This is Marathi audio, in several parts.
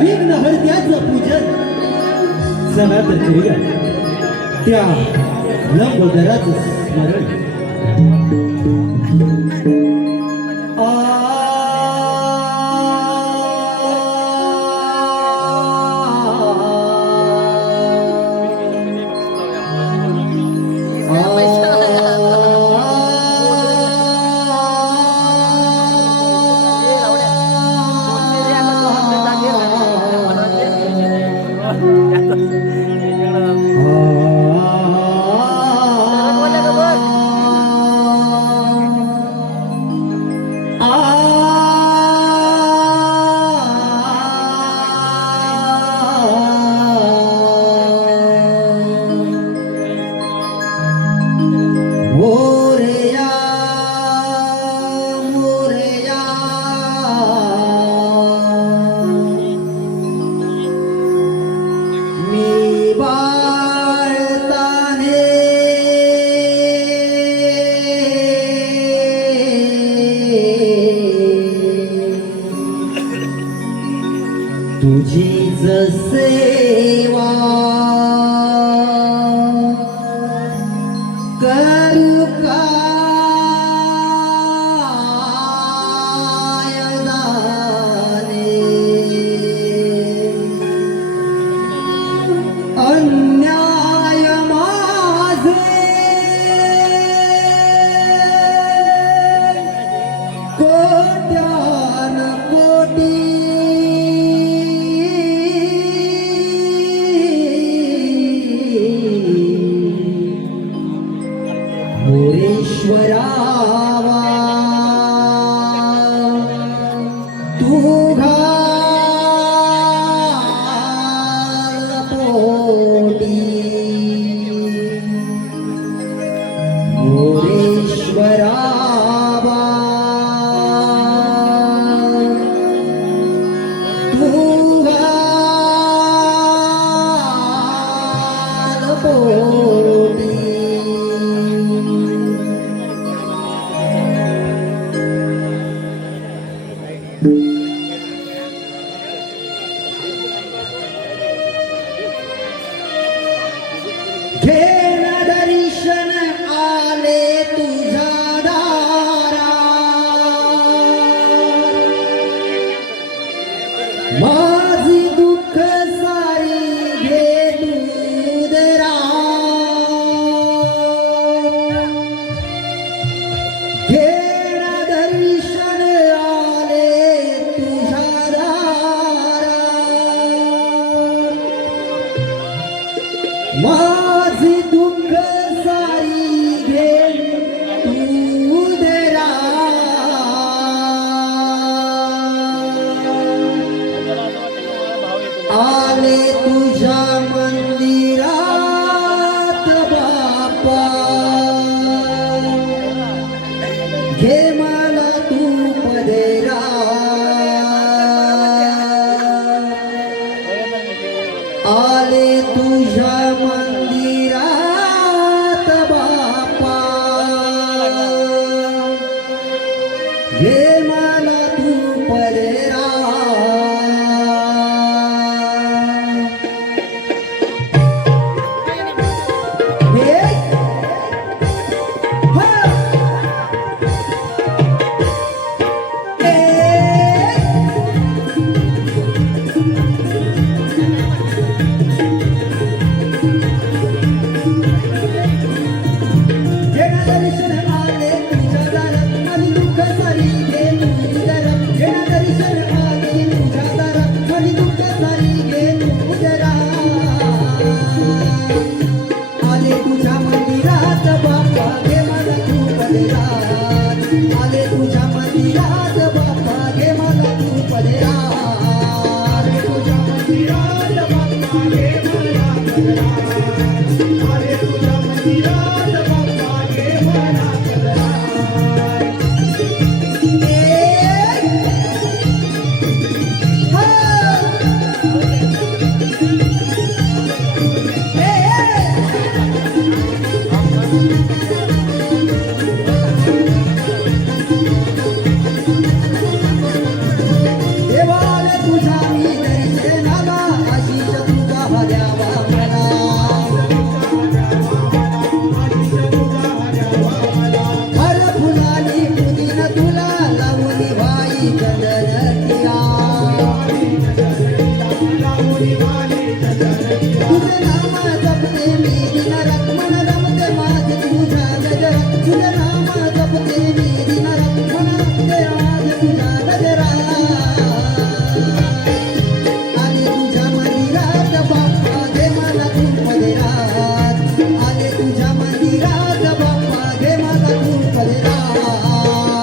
विघ्न हरत्याचं पूजन चला तर करूया त्या लंबोदराचं स्मरण. तुझी सेवा करू काय जाणे, अन्याय माझे कोट्यान कोटी मोरेश्वरावा तू घाल पोटी, मोरेश्वरावा तू घाल पोटी. घेण दर्शन आले तुझा दारा, माझी दुःख सारी घे तुदरा, घेण दर्शन आले तुझा दारा, माझी दुःख सारी घे तुदरा. चंदनकिया तुझे नाम जपते मी दिन रात मन रमते माझे तुझ्या गजरात तुझे नाम जपते मी दिन रात मन रमते माझे तुझ्या गजरात आले तुझ्या मंदिरात बाप्पा घे मला तू पदरात आले तुझ्या मंदिरात बाप्पा घे मला तू पदरात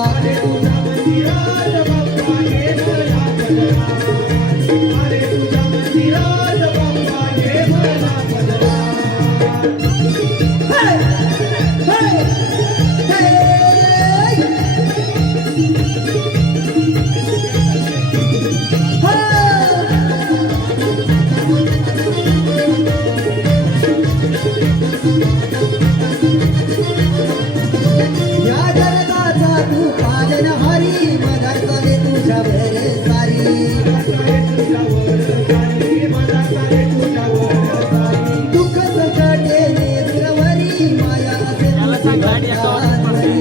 अरे तुझ्या मंदिरात बाप्पा घे मला पदरात अरे तुझ्या मंदिरात बाप्पा घे मला पदरात हे हे हे या जगाचा तू पालनहारी मदर करे तुझ्यावर सारी अरे तुझ्यावर सारी मला सारे तुझ्यावर सारी दुःख संकटे नेत्रवरी माया असे तुझी भक्तांवरी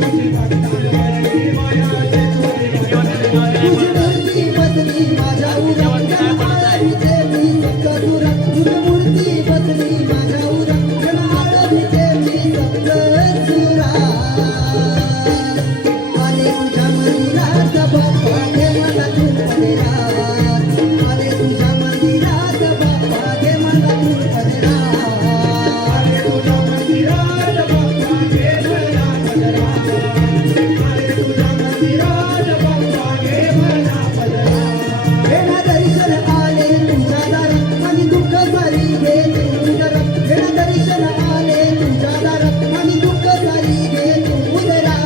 तुझी भक्तांवरी माया तुझी भक्तांवरी तुझी मूर्ती बसली माझ्या उरात आळवीते मी सप्त सुरात तुझी मूर्ती बसली माझ्या उरात आळवीते मी सप्त सुरात आले तुझ्या मंदिरात बाप्पा घे मला तू पदरात आले तुझ्या मंदिरात बाप्पा घे मला तू पदरात अरे तुझ्या मंदिरात बाप्पा घे मला पदरात अरे तुझ्या मंदिरात बाप्पा घे मला पदरात वेणा दर्शन आले तुझ्या दारात आणि दुःख सारी घे तू उदरात वेणा दर्शन आले तुझ्या दारात आणि दुःख सारी घे तू उदरात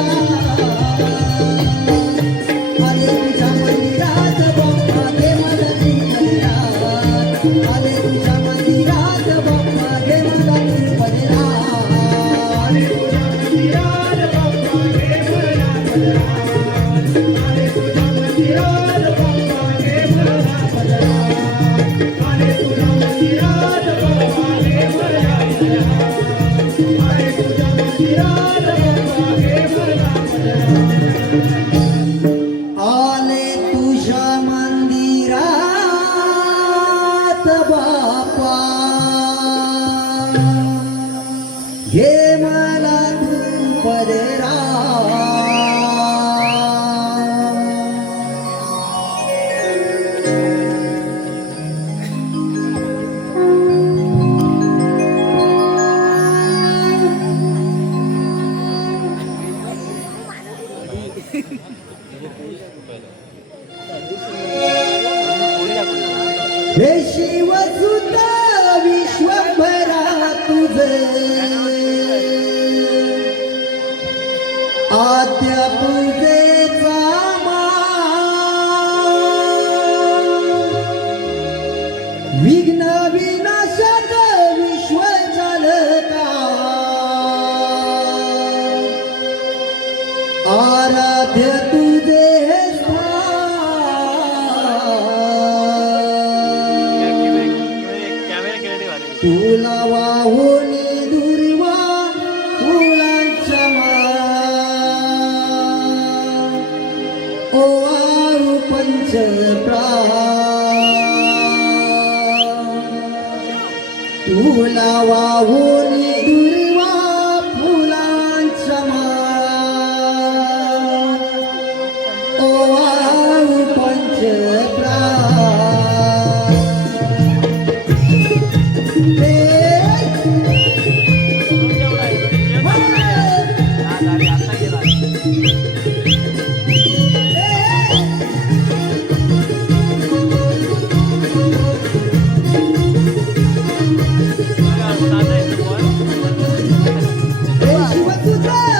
आले तुझ्या मंदिरात बाप्पा घे मला तू पदरात आले तुझ्या मंदिरात बाप्पा घे मला तू पदरात अरे तुझ्या मंदिरात बाप्पा घे मला पदरात अरे तुझ्या मंदिरात बाप्पा घे मला पदरात अरे तुझ्या मंदिरात बाप्पा घे मला पदरात अरे तुझ्या मंदिरात बाप्पा घे मला पदरात आले तुझ्या मंदिरात बाप्पा घे मला तू पदरात हे शिवसुता विश्वभरा तुझे आद्य पूजेचा मान विघ्न विनाशक विश्वचालका आराध्य तुझे तुला वाहुनी दुर्वा फुलांच्या माळा ओ आरु पंचप्राण तुला वाहुनी दुर्वा फुलांच्या माळा ओ आरु पंचप्राण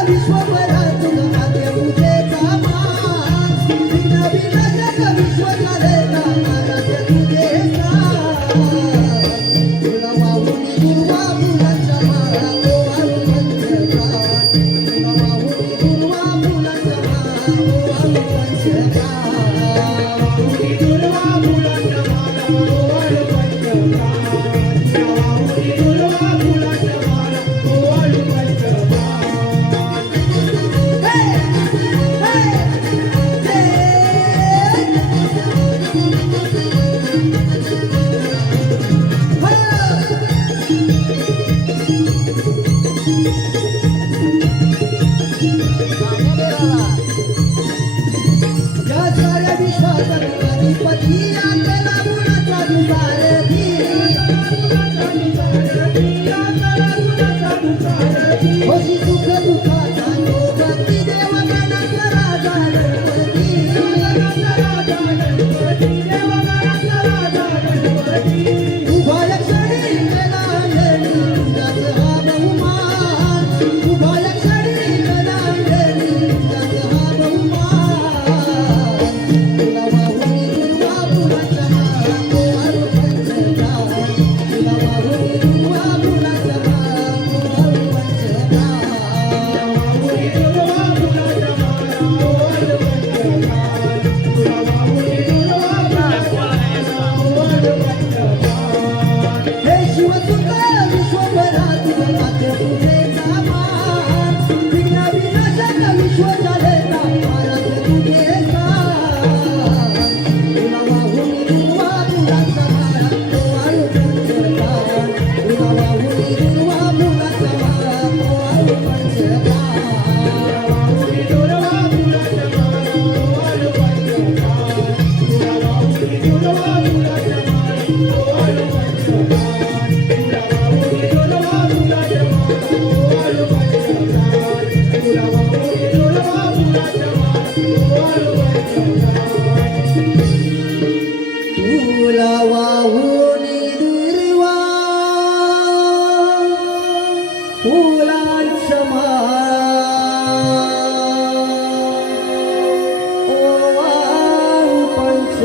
विश्वभरात तुझा आद्य पूजेचा मान विघ्न विनाशक विश्वचालका तुला वाहून दुर्वा फुलांच्या माळा ओ वाहू पंच